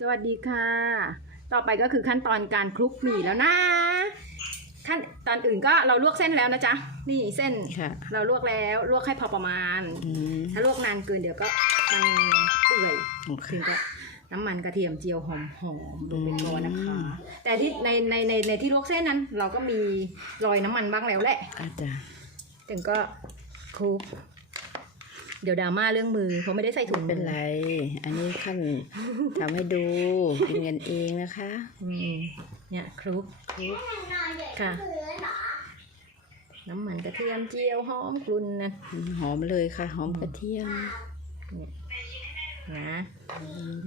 สวัสดีค่ะ ต่อไปก็คือขั้นตอนการคลุกหมี่แล้วนะ ขั้นตอนอื่นก็เราลวกเส้นแล้วนะจ๊ะ นี่เส้น ค่ะเราลวกแล้วลวกให้พอประมาณ อืมถ้าลวกนานเกินเดี๋ยวก็มันเปื่อยโอเค ถึงก็น้ำมันกระเทียมเจียวหอมหอมๆลงไปก่อนนะคะ อืม แต่ที่ในในในในที่ลวกเส้นนั้น เราก็มีรอยน้ำมันบ้างแล้วแหละ อาจจะถึงก็คลุก เดี๋ยวดราม่าเรื่องมือเพราะไม่ได้ใส่ถุงเป็นไร อันนี้ขั้นทำให้ดูกินกันเองนะคะอืมเนี่ยคลุกคลุกค่ะ น้ำมันกระเทียมเจียวหอมกลุ่นนะหอมเลยค่ะ หอมกระเทียมนะ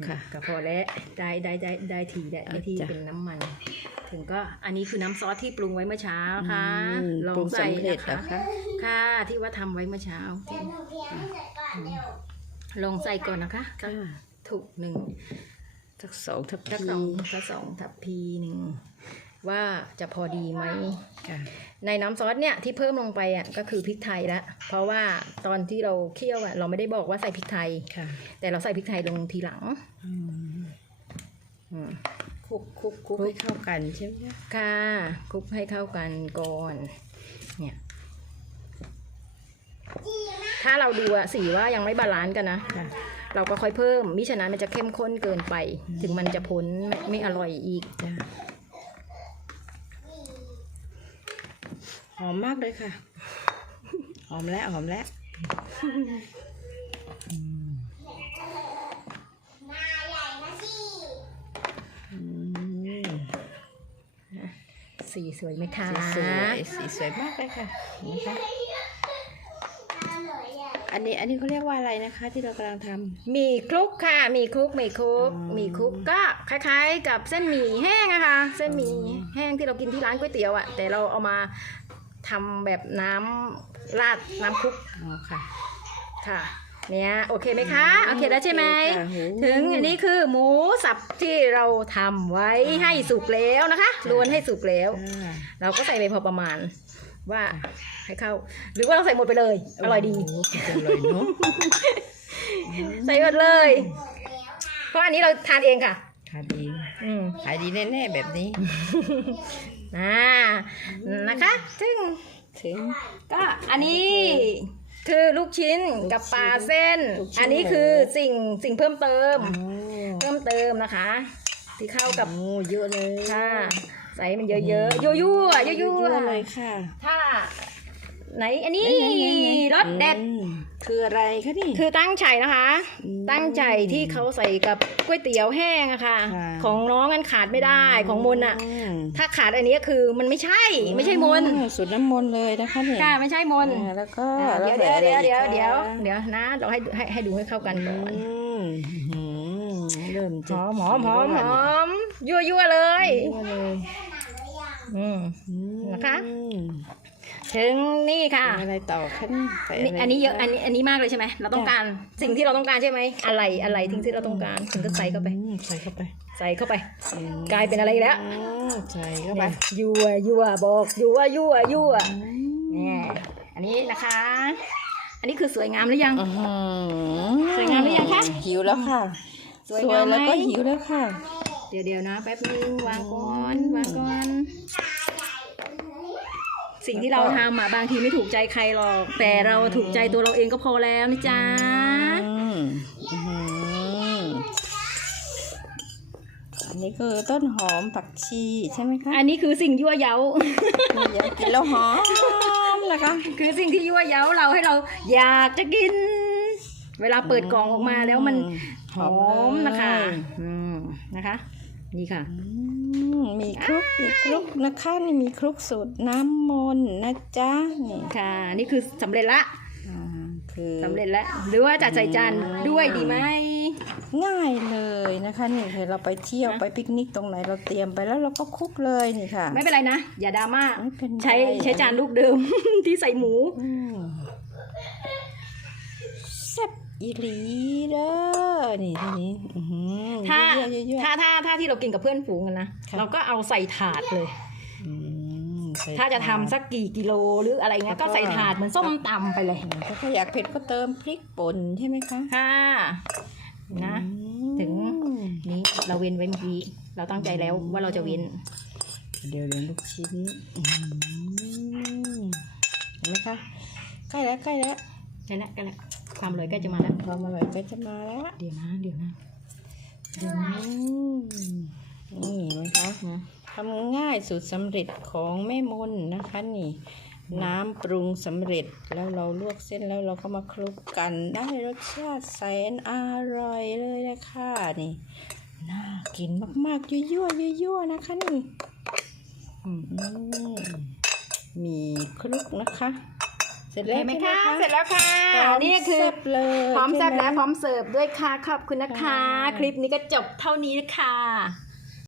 ค่ะก็พอแล้วได้ได้ได้ได้ทีได้ได้ที่จ้ะเป็นน้ำมัน ถึงก็อันนี้คือน้ำซอสที่ปรุงไว้เมื่อเช้าค่ะอืมลอปรุงงใส่สำเร็จนะเหรอคะคะค่ะที่ว่าทำไว้เมื่อเช้าที่ลองใส่ก่อนนะคะค่ะถูกหนึ่งสักสองทัพสักพีสองสักสองทัพพีหนึ่งว่าจะพอดีไหมค่ะในน้ำซอสเนี่ยที่เพิ่มลงไปอะก็คือพริกไทยละเพราะว่าตอนที่เราเคี่ยวอะเราไม่ได้บอกว่าใส่พริกไทยค่ะแต่เราใส่พริกไทยลงทีหลังอืมอืมค ลุกคลุกคลุกให้เข้ากันใช่ไหมคะค่ะคลุกให้เข้ากันก่อนเนี่ยถ้าเราดูอะสีว่ายังไม่บาลานซ์กันนะค่ะเราก็ค่อยเพิ่มมิฉะนั้นมันจะเข้มข้นเกินไป ถึงมันจะพ้นไม่ไม่อร่อยอีกจ้ะหอมมากเลยค่ะ หอมแล้วหอมแล้ว สีสวยไหมคะ สีสวยสีสวยมากเลยค่ะนะคะอันนี้อันนี้เขาเรียกว่าอะไรนะคะ ที่เรากำลังทำมีคลุกค่ะ มีคลุกมีคลุกอืมมีคลุกก็คล้ายๆ กับเส้นหมี่แห้งอะค่ะเส้นหมี่แห้งที่เรากินที่ร้านก๋วยเตี๋ยวอะแต่เราเอามาทำแบบน้ำราดน้ำคลุกอ๋อค่ะค่ะ เนี่ยโอเคไหมคะอืมโอเคแล้วใช่ไหมโอเคค่ะโหถึงอันนี้คือหมูสับที่เราทำไว้ให้สุกแล้วนะคะรวนให้สุกแล้วอ่าเราก็ใส่ไปพอประมาณว่าให้เข้า หรือว่าเราใส่หมดไปเลย อร่อยดีโโหอร่อยเนาะใส่หมดเลย เพราะอันนี้เราทานเองค่ะขายดีอืมขายดีแน่ๆแบบนี้อ่านะคะ ซึ่ง ถึง ก็อันนี้ คือลูกชิ้นกับปลาเส้น ลูกชิ้นอันนี้คือสิ่งสิ่งเพิ่มเติม โอ้เพิ่มเติมนะคะ ที่เข้ากับโอ้เยอะเลยค่ะ ใส่มันเยอะๆยั่วยั่วๆยั่วยั่วเยอะเลยค่ะ ถ้า ไหนอันนี้ไหนๆๆๆรสเด็ดอืมคืออะไรคะนี่ คือตั้งใจนะคะอืมตั้งใจที่เขาใส่กับก๋วยเตี๋ยวแห้งอะค่ะค่ะของน้องกันขาดไม่ได้ของมนอะมถ้าขาดอันนี้คือมันไม่ใช่ไม่ใช่มนอืสูตรน้ำมนต์เลยนะคะเนี่ยค่ะไม่ใช่มนอ่าแล้วก็อ่าแล้เดี๋ยวใส่เดี๋ยวอะไรเดี๋ยวอีกเดี๋ยวคะเดี๋ยวนะเราให้ให้ให้ดูให้เข้ากันก่อนอืมหืมเริ่มหจะอมหอมหอมหอมยั่วยั่วๆเลยยั่วเลยอืมอืมนะคะ ถึงนี่ค่ะ อะไรต่อคะนี่ใส่นี่อะไรอันนี้เยอะอันนี้อันนี้มากเลยใช่ไหมเราต้องการสิ่งที่เราต้องการใช่ไหมอะไรอะไรทิ้งที่เราต้องการถึงก็ใส่เข้าไปอืมใส่เข้าไปใส่เข้าไปอืมกลายเป็นอะไรอีกแล้วอืมใส่เข้าไปเนี่ยยั่วยั่วบอกยั่วยั่วยั่วอืมเนี่ยอันนี้นะคะ อันนี้คือสวยงามหรือยังอื้อหือสวยงามหรือยังคะหิวแล้วค่ะสวยงามไหมแล้วก็หิวแล้วค่ะ เดี๋ยวเดี๋ยวนะแป๊บนึงวางก่อนวางก่อน สิ่งที่เราทำอะบางทีไม่ถูกใจใครหรอก แต่เราถูกใจตัวเราเองก็พอแล้วนะจ๊ะอืมอื้อหืออันนี้คือต้นหอมผักชีใช่ไหมคะอันนี้คือสิ่งยั่วเย้าอยากกินแล้วหอมนะคะ คือสิ่งที่ยั่วเย้าเราให้เราอยากจะกิน เวลาเปิดกล่องออกมาแล้วมันหอมนะคะอืมนะคะ นี่ค่ะอืมมีคลุกมีคลุกนะคะนี่มีคลุกสูตรน้ำมนต์นะจ๊ะนี่ค่ะ นี่คือสำเร็จละอ่าคือสำเร็จแล้ว หรือว่าจัดใส่จานด้วยดีไหมง่ายเลยนะคะนี่คือเราไปเที่ยวนะไปปิกนิกตรงไหนเราเตรียมไปแล้วเราก็คลุกเลยนี่ค่ะ ไม่เป็นไรนะ อย่าดราม่าไม่เป็นไรใช้ใช้จานลูกเดิม ที่ใส่หมูอืมแซ่บอีหลีเด้อ นี่ทีนี้อื้อหือถ้าเยอะๆเยอะๆ ถ้าถ้าถ้าที่เรากินกับเพื่อนฝูงกันนะค่ะเราก็เอาใส่ถาดเลย อืมใส่ ถ้าจะทำสักกี่กิโลหรืออะไรเงี้ยก็ใส่ถาดเหมือนส้มตำไปเลยถ้าใครอยากเผ็ดก็เติมพริกป่นใช่ไหมคะค่ะนะ อืมถึง นี้เราเว้นไว้เมื่อกี้เราตั้งใจแล้วว่าเราจะเว้นเดี๋ยวเดี๋ยวลูกชิ้นอื้อหือเห็นไหมคะใกล้แล้วใกล้แล้ว ใช่แล้วใช่แล้ว ความอร่อยใก็จะมาแล้ว ความอร่อยก็จะมาแล้ว เดี๋ยวนะ เดี๋ยวนะอืมนี่เห็นไหมคะอืมทำง่ายสูตรสำเร็จของแม่มนนะคะนี่น้ำปรุงสำเร็จแล้วเราลวกเส้นแล้วเราก็มาคลุกกันได้รสชาติแสนอร่อยเลยนะคะนี่น่ากินมากๆยั่วๆยั่วๆนะคะนี่อืมมีคลุกนะคะ เสร็จแล้วเห็นไหมใช่คะ เสร็จแล้วค่ะพร้อมนี่คือแซ่บเลยพร้อมแซ่บใช่ไหแล้วพร้อมเสิร์ฟด้วยค่ะ ขอบคุณนะคะค่ะคลิปนี้ก็จบเท่านี้นะคะ